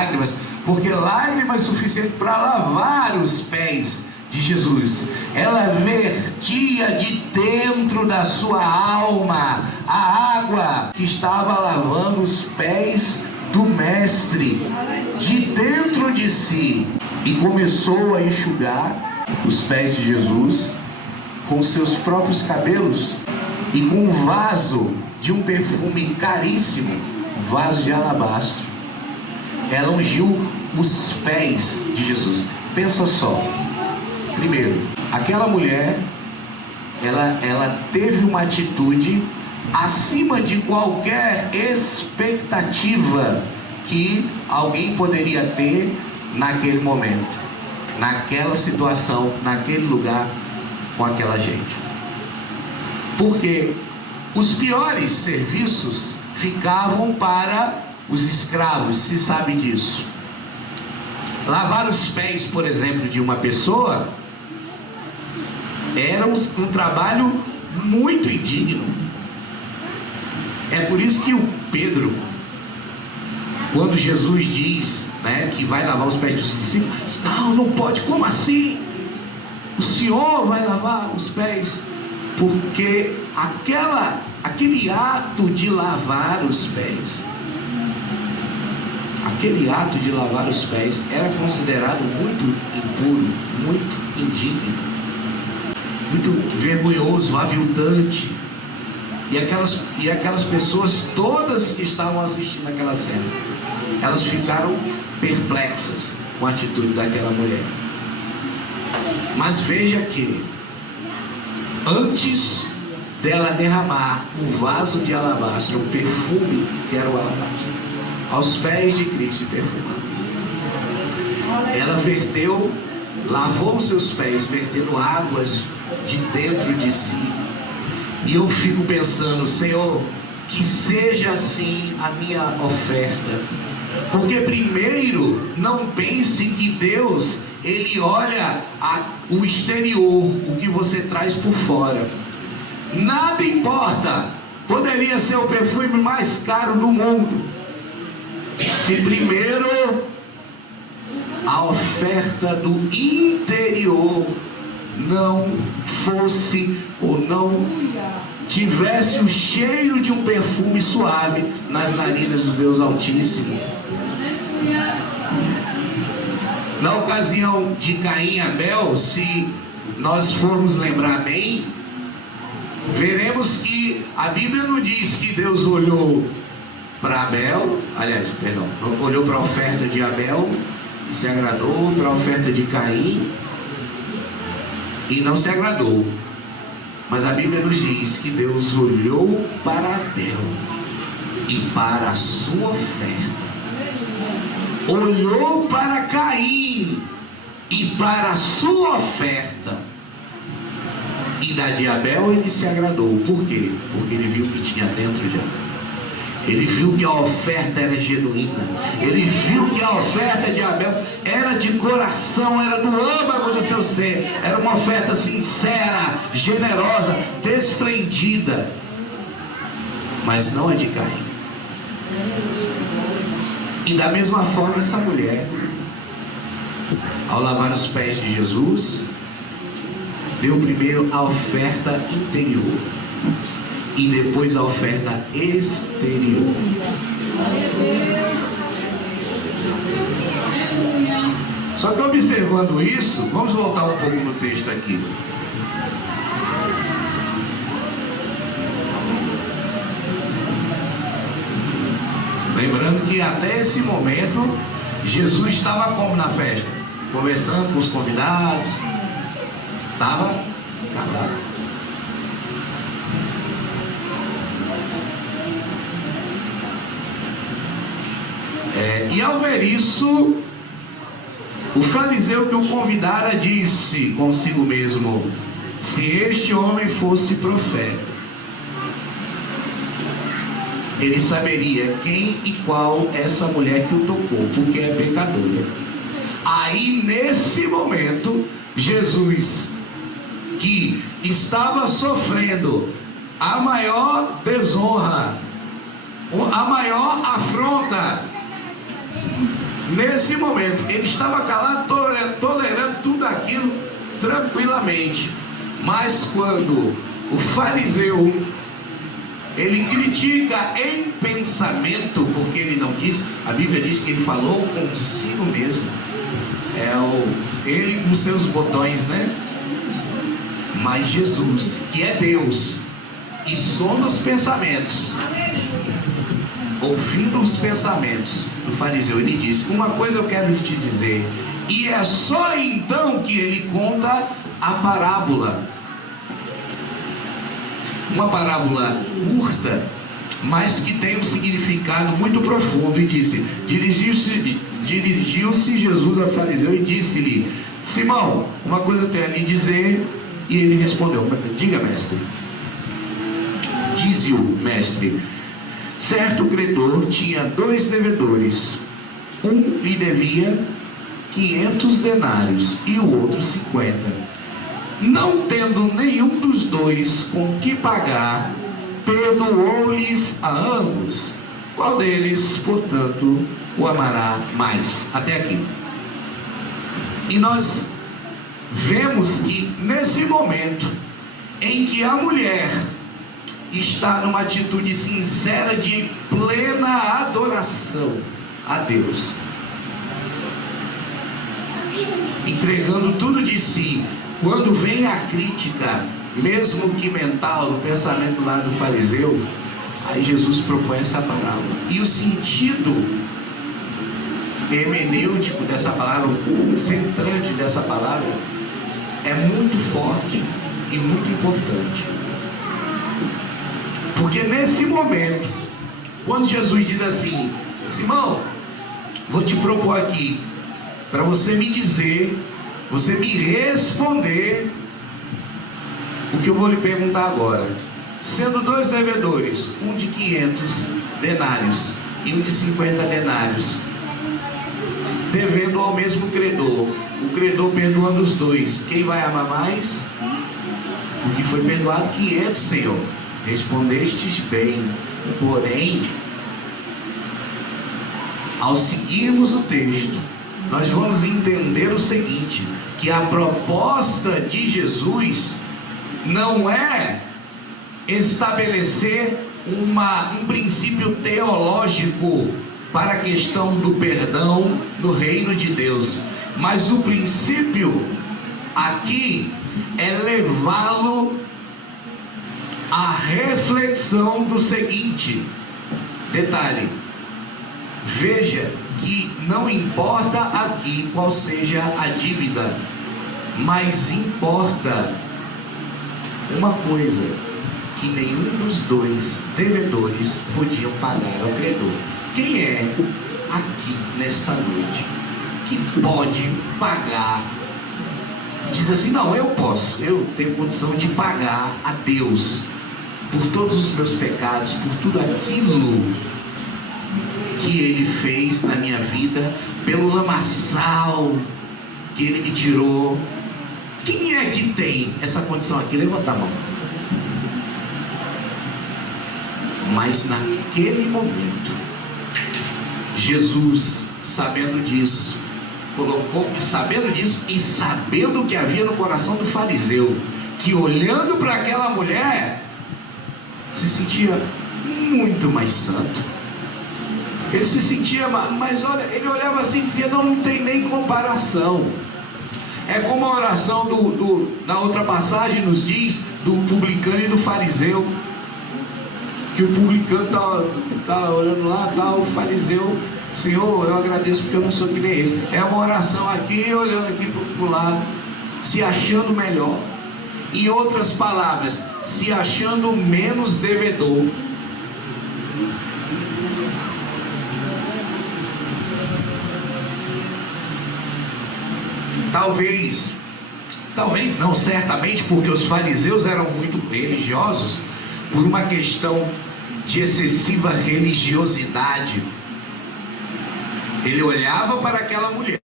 lágrimas, porque lágrimas suficientes para lavar os pés de Jesus. Ela vertia de dentro da sua alma a água que estava lavando os pés do mestre, de dentro de si, e começou a enxugar os pés de Jesus com seus próprios cabelos e com um vaso de um perfume caríssimo, um vaso de alabastro. Ela ungiu os pés de Jesus. Pensa só. Primeiro, aquela mulher, ela teve uma atitude acima de qualquer expectativa que alguém poderia ter naquele momento, naquela situação, naquele lugar, com aquela gente. Porque os piores serviços ficavam para os escravos, se sabe disso. Lavar os pés, por exemplo, de uma pessoa era um trabalho muito indigno. É por isso que o Pedro, quando Jesus diz, né, que vai lavar os pés dos discípulos, diz, não pode, como assim? O Senhor vai lavar os pés? Porque aquele ato de lavar os pés, era considerado muito impuro, muito indigno, muito vergonhoso, aviltante. E aquelas pessoas todas que estavam assistindo aquela cena, elas ficaram perplexas com a atitude daquela mulher. Mas veja que antes dela derramar o vaso de alabastro, o perfume que era o alabastro, aos pés de Cristo perfumado, ela lavou os seus pés, vertendo águas de dentro de si. E eu fico pensando, Senhor, que seja assim a minha oferta. Porque primeiro, não pense que Deus, Ele olha o exterior, o que você traz por fora. Nada importa, poderia ser o perfume mais caro do mundo, se primeiro a oferta do interior não fosse, ou não tivesse o cheiro de um perfume suave nas narinas do Deus Altíssimo. Na ocasião de Caim e Abel, se nós formos lembrar bem, veremos que a Bíblia não diz que Deus olhou para Abel, olhou para a oferta de Abel e se agradou, para a oferta de Caim e não se agradou. Mas a Bíblia nos diz que Deus olhou para Abel e para a sua oferta, olhou para Caim e para a sua oferta, e da de Abel ele se agradou. Por quê? Porque ele viu o que tinha dentro de Abel. Ele viu que a oferta era genuína. Ele viu que a oferta de Abel era de coração, era do âmago do seu ser. Era uma oferta sincera, generosa, desprendida. Mas não a de Caim. E da mesma forma essa mulher, ao lavar os pés de Jesus, deu primeiro a oferta interior e depois a oferta exterior. Só que observando isso, vamos voltar um pouco no texto aqui. Lembrando que até esse momento Jesus estava como na festa? Conversando com os convidados, estava calado. E ao ver isso, o fariseu que o convidara disse consigo mesmo: se este homem fosse profeta, ele saberia quem e qual essa mulher que o tocou, porque é pecadora. Aí nesse momento, Jesus, que estava sofrendo a maior desonra, a maior afronta, Nesse momento, ele estava calado, tolerando tudo aquilo tranquilamente. Mas quando o fariseu, ele critica em pensamento, porque ele não diz, a Bíblia diz que ele falou consigo mesmo. Ele com seus botões, né? Mas Jesus, que é Deus e sonda os pensamentos, ouvindo os pensamentos do fariseu, ele disse: uma coisa eu quero te dizer. E é só então que ele conta a parábola. Uma parábola curta, mas que tem um significado muito profundo. E disse: dirigiu-se Jesus ao fariseu e disse-lhe: Simão, uma coisa eu tenho a lhe dizer. E ele respondeu: diga, mestre. Diz-o, mestre: certo credor tinha 2 devedores. Um lhe devia 500 denários e o outro 50. Não tendo nenhum dos dois com que pagar, perdoou-lhes a ambos. Qual deles, portanto, o amará mais? Até aqui. E nós vemos que nesse momento em que a mulher está numa atitude sincera de plena adoração a Deus, entregando tudo de si, quando vem a crítica, mesmo que mental, do pensamento lá do fariseu, aí Jesus propõe essa parábola. E o sentido hermenêutico dessa palavra, o centrante dessa palavra, é muito forte e muito importante. Porque nesse momento, quando Jesus diz assim: Simão, vou te propor aqui, para você me dizer, você me responder o que eu vou lhe perguntar agora. Sendo 2 devedores, um de 500 denários e um de 50 denários, devendo ao mesmo credor, o credor perdoando os 2, quem vai amar mais? O que foi perdoado 500, Senhor. Respondestes bem. Porém, ao seguirmos o texto, nós vamos entender o seguinte: que a proposta de Jesus não é estabelecer um princípio teológico para a questão do perdão no reino de Deus, mas o princípio aqui é levá-lo à reflexão do seguinte detalhe: veja que não importa aqui qual seja a dívida, mas importa uma coisa, que nenhum dos 2 devedores podiam pagar ao credor. Quem é aqui nesta noite que pode pagar? Diz assim: não, eu posso, eu tenho condição de pagar a Deus por todos os meus pecados, por tudo aquilo que Ele fez na minha vida, pelo lamaçal que Ele me tirou. Quem é que tem essa condição aqui? Levanta a mão. Mas naquele momento, Jesus, sabendo disso, sabendo disso e sabendo o que havia no coração do fariseu, que olhando para aquela mulher se sentia muito mais santo, ele se sentia, mas olha, ele olhava assim e dizia: não tem nem comparação. É como a oração na outra passagem nos diz, do publicano e do fariseu, que o publicano está olhando lá, está o fariseu: Senhor, eu agradeço porque eu não sou que nem esse. É uma oração aqui, olhando aqui para o lado, se achando melhor. Em outras palavras, se achando menos devedor. Talvez não, certamente, porque os fariseus eram muito religiosos, por uma questão de excessiva religiosidade. Ele olhava para aquela mulher